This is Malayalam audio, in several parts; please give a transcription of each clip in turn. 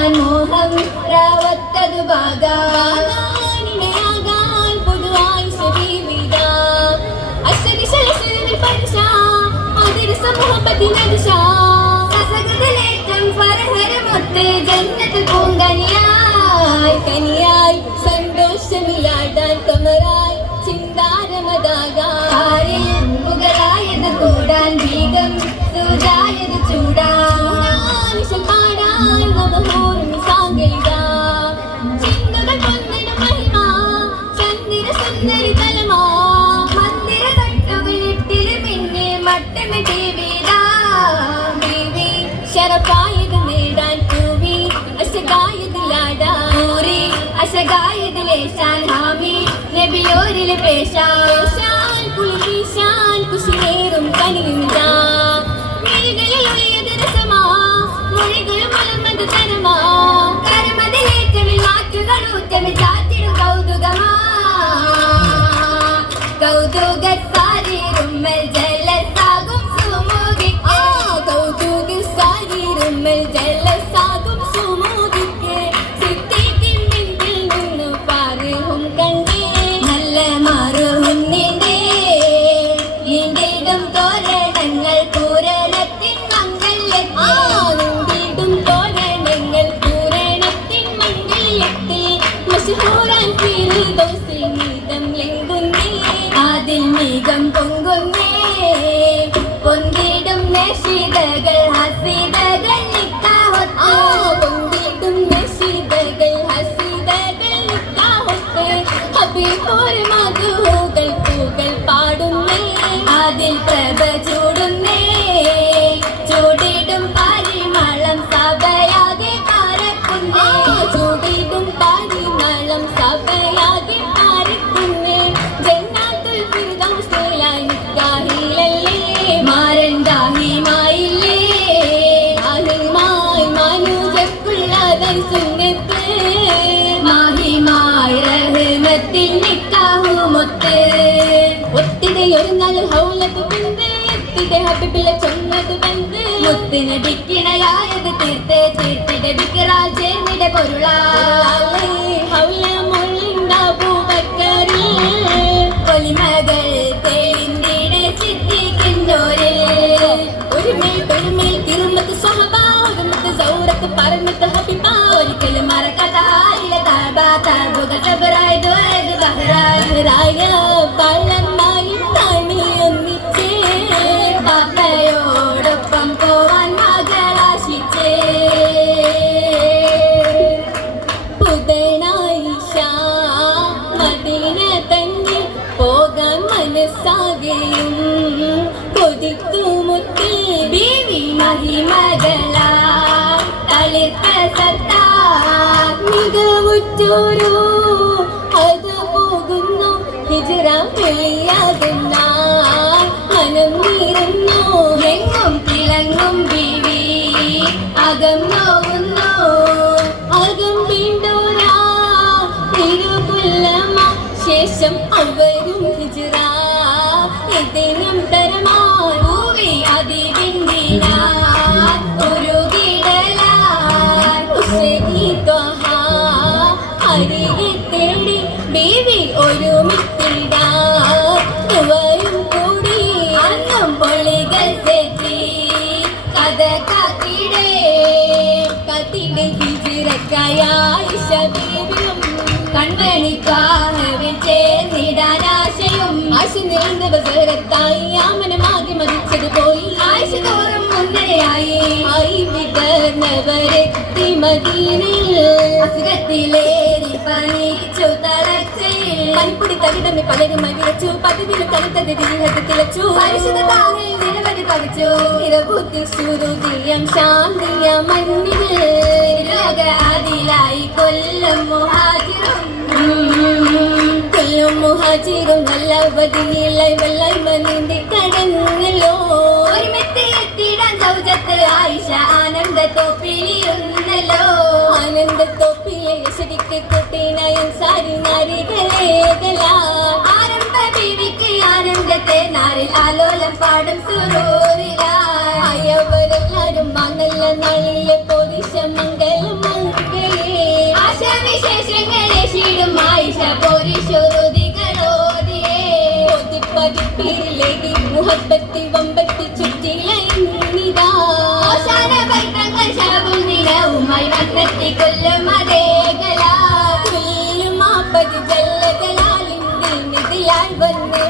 കാണാൻ മോഹം രാവത്തതു ഭാഗാനിണയാകാൻ പൊതുവായി ശരീവിത അശ്വരിശലശരിൽ പഠിച്ച അതിര് സമൂഹത്തിനദിശ സസകതലേറ്റം ഫർഹരമൊത്ത് ജന്നത്ത് പൂങ്കനിയായി കനിയായി സന്തോഷമില്ലാടാൻ കമറായി ചിന്താരമതാകാരിൽ മുകളായത് കൂടാൻ ഭീകം സുജായത് ചൂടാനിശൽ പാടാൻ നവമോർമി സാങ്കലിക ചിന്തകൾ പൊന്നിടും മഹിമ ചന്ദ്ര സുന്ദരി തലമാ മന്ദിര തട്ടുകളിട്ടില് പിന്നെ മട്ടമ ദേവി ശരപ്പായത് നേടാൻ കൂവി അശകായതിലാടാറി അശകായതിലേശാൻ ഹാമി നബിയോരിലെ പേശാൻ കുളിശാൻ കുശിനേറും കനിയുമിതാ മിഴികളിൽ ഒളിയത് രസമാ മൊഴികൾ മലർന്നത് തരമാ കരമതിലേറ്റമിൽ മാറ്റുകൾ ഊറ്റമിൽ ചാറ്റിടും കൗതുകമാ കൗതുകസാരിരുമ്മൽ ജലസാകും സുമുഖിക്ക് കൗതുകസാരിരുമ്മൽ ജലസാകും സുമുഖിക്ക് സിദ്ദീഖിൻ മുൻപിൽ നിന്ന് പാറും കണ്ടേ നല്ല മാറുന്നിന്റെ നീണ്ടിടും തോരണങ്ങൾ പൂരണത്തിൻ മംഗല്യത്തിടും തോരണങ്ങൾ പൂരണത്തിൻ മംഗല്യത്തിൽ മശഹൂറാൻ ഫിർദൗസിൽ നീതം ലെങ്കുന്നേ അതിൽ മീകം പൊങ്കുന്നേ പൊന്തിടും നശീദകൾ ഹസീദകൾ നിക്കാഹൊത്ത് പൊന്തിടും നശീദകൾ ഹസീദകൾ നിക്കാഹൊത്ത് ഹബീബോർ മധുകൾ പൂകൾ പാടുന്നേ അതിൽ പ്രഭ ചൂടുന്നേ ചൂടിടും പരിമളം സഭയാകെ പാരക്കുന്നേ ചൂടിടും പരിമളം സഭയാകെ പാരക്കുന്നേ ജന്നാത്തുൽ ഫിർദൗസിലായി നിക്കാഹിലല്ലേ മാരൻ ദാഹിമായില്ലേ ആഹിമായി മാനുജക്കുള്ളതായി സുന്നത്ത് മാഹിമായി റഹ്മത്തിൽ നിക്കാഹുമൊത്ത് ഒത്തിരയൊരു നാൾ ഹൗലത്ത് ബന്ധ് എത്തിടെ ഹബീബിലെ ചൊന്നത് ബന്ധ് മുത്തിനടിക്കിണയായത് തീർത്തിടെ വിക്രാൽ ചേർന്നിടെ പൊരുളാളേ ഹൗല മൊഴിണ്ടാബൂബക്കറിൽ പൊലിമകൾ തേളിന്തിടെ സിദ്ദീഖിന്നോരിൽ ഒരുമേൽ പെരുമേൽ തിരുമത്ത് സഹബ ഒരുമത്ത് സൗറത്ത് പറമത്ത് ഹബീബ ഒരിക്കലും മറക്കാതായില്ല താബ താബുക സബറായ ദോരത് ബഹ്റായ പള്ളമായി തണിയൊന്നിച്ചേ പാപ്പയോടൊപ്പം പോവാൻ മകളാശിച്ചേ പുതനായിഷ മദീന തന്നെ പോകാൻ മനസ്സാകെയും കൊതിക്കുമുത്തി ബീവി മഹിമകളാ തളിർത്ത സത്താ മികവുറ്റോരോ അത് പോകുന്നു ഹിജ്റ വെളിയാകുന്ന മനം നീറുന്നു എങ്ങും തിളങ്ങും ബീവി അകം നോവുന്നു അകം വീണ്ടോരാ തിരുപുല്ലമ ശേഷം അവരും ഹിജ്റ ഇതിനും തരമാവി അതിവിന്ദിന ഒരു കിടലാൻ അരികെ തേടി ബീവി ഒരുമിത്തിടാവരും കൂടി അന്നും പൊളികൾ തെറ്റി കഥ കാത്തിടെ കത്തിടെ ഹിജിറക്കായായിഷ ബീവിയും കൺമണിക്കാവിൽ ചേർന്നിടാനാശയും ആശ നിറഞ്ഞ ബസരത്തായി ആമനമാകെ മതിച്ചത് പോയി ആയിഷ തോറും മുന്നരയായി ആയി വിടർന്നവരെത്തി മദീനയിൽ അസുഖത്തിലേറി പണിച്ചു തളർച്ചയിൽ പനിപ്പൊടി തകിടമി പലരും വിളിച്ചു പതിവിലും തളുത്തത് ദീഹത്ത് തിളച്ചു പരിശുദ്ധതാവിൽ നിരവധി പതിച്ചു നിരബുദ്ധി ശ്രുതിയം ശാന്തിയം മണ്ണിൽ ലോക അതിലായി കൊല്ലം മുഹാജിറും നല്ല വതിനിലായി വെള്ളായി മനിന്റെ കടന്നല്ലോ ഒരുമെത്തിയെത്തിടാൻ സൗജത്ത് ആയിഷ ആനന്ദ തോപ്പിലിരുന്നല്ലോ ആനന്ദ തോപ്പിലെ യശരിക്ക് കുട്ടീനായൻ സാരി നാരികളേതല ആരംഭ ബീവിക്ക് ആനന്ദത്തെ നാരിൽ ആലോലം പാടും സുരൂരിലായി ആയവരെല്ലാരും വാങ്ങല്ല നാളിലെ പോദിശ മംഗലം ഏശിടും ആയിഷ പൊരിശുരുതികളോതിയേ പതിപ്പിരിലേടി മുഹബത്തി വമ്പത്തി ചുറ്റിലൈനിതാ ഓശാന പൈതങ്ങൾ ശാപം നിലവുമായി വന്നെത്തി കൊല്ലും അതേകല കൊല്ലുമാപ്പത് ജല്ലകലാലിന്റെ നിധിയായി വന്ന്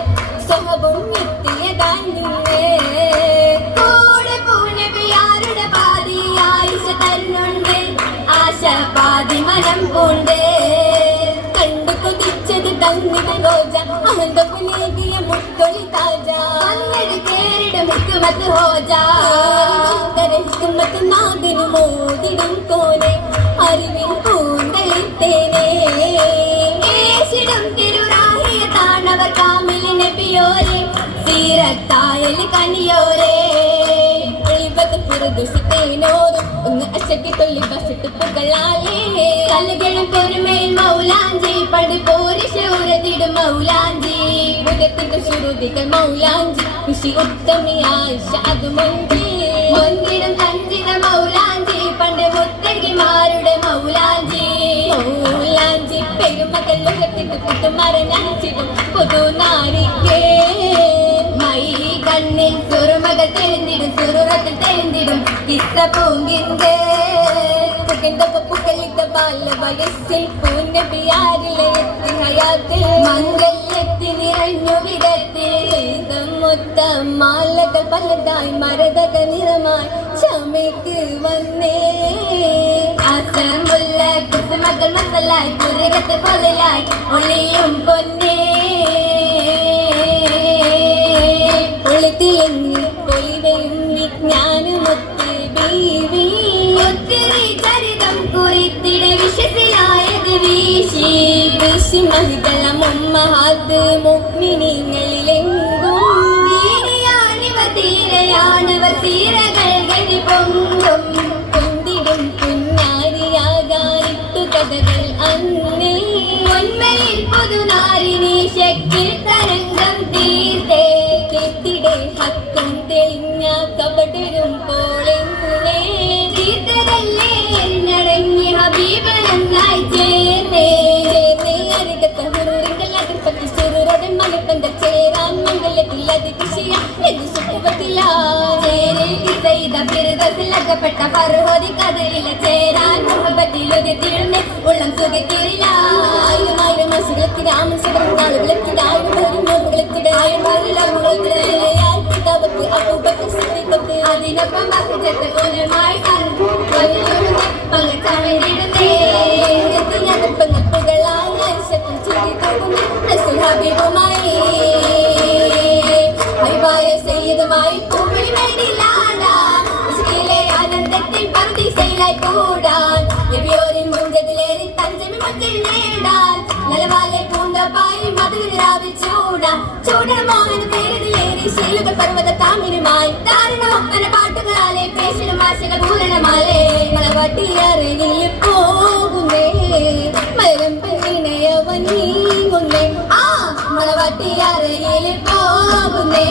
സ്വഹബും എത്തിയതായി നിന്നേ കൂടെ പൂനബിയാരുടെ പാതി ആയിഷ തന്നുണ്ട് ആശ പാതി മനം പൂണ്ട് കണ്ടു കൊതിച്ചത് തന്നിട റോജ അഹന്തപ്പനേകിയ മുത്തൊളി താജ അന്നൊരു കേറിട മുക്കുമത്ത് ഹോജ ഹിക്കുമത്ത് നാദിനു മോതിടും കോനെ അറിവിൻ പൂന്തളിത്തേനെ ഏശിടും തിരുറാഹിയ താണവർ കാമിലി നബിയോരെ സീരത്തായൽ കനിയോരെ ോരും ഒന്ന് അശക്കി തൊള്ളി ബസിട്ട് പുകളാലേ കലകളും പെരുമേൽ മൗലാഞ്ചി പടി പോരിശൂരത്തിടും മൗലാഞ്ചി മുഖത്തിന്റെ ശ്രുതികൾ മൗലാഞ്ചി ഋഷി ഉത്തമി ആയിഷ അതുമുണ്ടി ഒന്നിടും കഞ്ചിത മൗലാഞ്ചി പണ്ട് മുത്തകിമാരുടെ മൗലാഞ്ചി മൗലാഞ്ചി പെരുമകൾ ലോകത്തിന്റെ പുത്തുമറഞ്ഞിടും പുതുനാരിക്കേ മൈ കണ്ണിൽ സുറുമകൾ തെളിഞ്ഞിടും സുറുറത്തിൽ തെളിഞ്ഞിടും കിസ്സ പൂങ്കിന്റെ പുകലിട്ട ബാല വയസ്സിൽ പൂനബിയാരിലെ എത്തി ഹയാത്തിൽ മംഗല്യത്തിൽ നിറഞ്ഞു വിധത്തിൽ മൊത്ത മാലകൾ പലതായി മരതക നിറമായി ചമയ്ക്ക് വന്നേ അസമുള്ള കുസുമകൾ മസലായി പുരകത്തെ പൊലലായി ഒളിയും പൊന്നേ ഒളിത്തിലെങ്ങി പൊലിവയും വിജ്ഞാനമൊത്ത് ബീവി ഒത്തിരി ചരിതം കുറിത്തിട വിഷത്തിലായത് വീശി വീശി മഹികള മുമ്മഹാത്ത് മുഗ്മിനിങ്ങളിലെങ്കും വീരിയാണിവർ തീരയാണിവർ തീരകൾ ഗതി പൊങ്കും കൊണ്ടിടും കുഞ്ഞാരിയാകാനിട്ടു കഥകൾ അന്നേ പൊന്മലിൽ പുതുനാരിനി ശക്തി തരംഗം തീർത്തേ കെട്ടിടെ ഹക്കും തെളിഞ്ഞ കപടരും പോളെന്നേ തീർത്തതല്ലേ എന്നടങ്ങി ഹബീബനെന്നായി ചേർന്നേ ചേർന്നേ അരികത്ത ഹുറൂറിങ്കൽ അതിർപ്പത്തി സുറുറോടെ മണിപ്പന്തൽ ചേരാൻ മംഗലത്തിൽ അതിശയ എതു സുഖത്തില ചേരിൽ കിസൈത ഫിർദൗസിൽ അകപ്പെട്ട ഫർഹോദി കദറില ചേരാൻ മുഹബത്തിലൊരു തിരുന്ന് ഉള്ളം സുഖത്തിരില്ല ആയിരം ആയിരം അസുഖത്തിൽ രാമൻ സുഖം നാളുകളെത്തിട ആയിരം പേരും നോക്കുകളെത്തിട ആയിരം അതിനൊപ്പം ഭക്തത്തെ കൊല്ലമായി ഹബീബുമായി ഹരിവായ സയ്യിദുമായി പൂവിളി മേടിലാടാൻ ആനന്ദത്തിൽ പർദീസയിലായി കൂടാൻ നബിയോരിൻ മുഞ്ചതിലേറി തഞ്ചമി മറ്റിൽ നേടാൻ നലവാലെ പൂന്തപ്പായി മധുരാവിൽ ചൂടാൻ ചൂടമോഹന പേരിലേറി ശീലുകൾ പർവ്വത താമിനുമായി താരണമൊപ്പന പാട്ടുകളാലെ പേശിലും ആശകൾ പൂരണമാലേ മലവാട്ടിയറയിൽ പോകുന്നേ മലം പെണ്ണിനെയവൻ നീങ്ങുന്നേ ആ മലവാട്ടിയറയിൽ പോകുന്നേ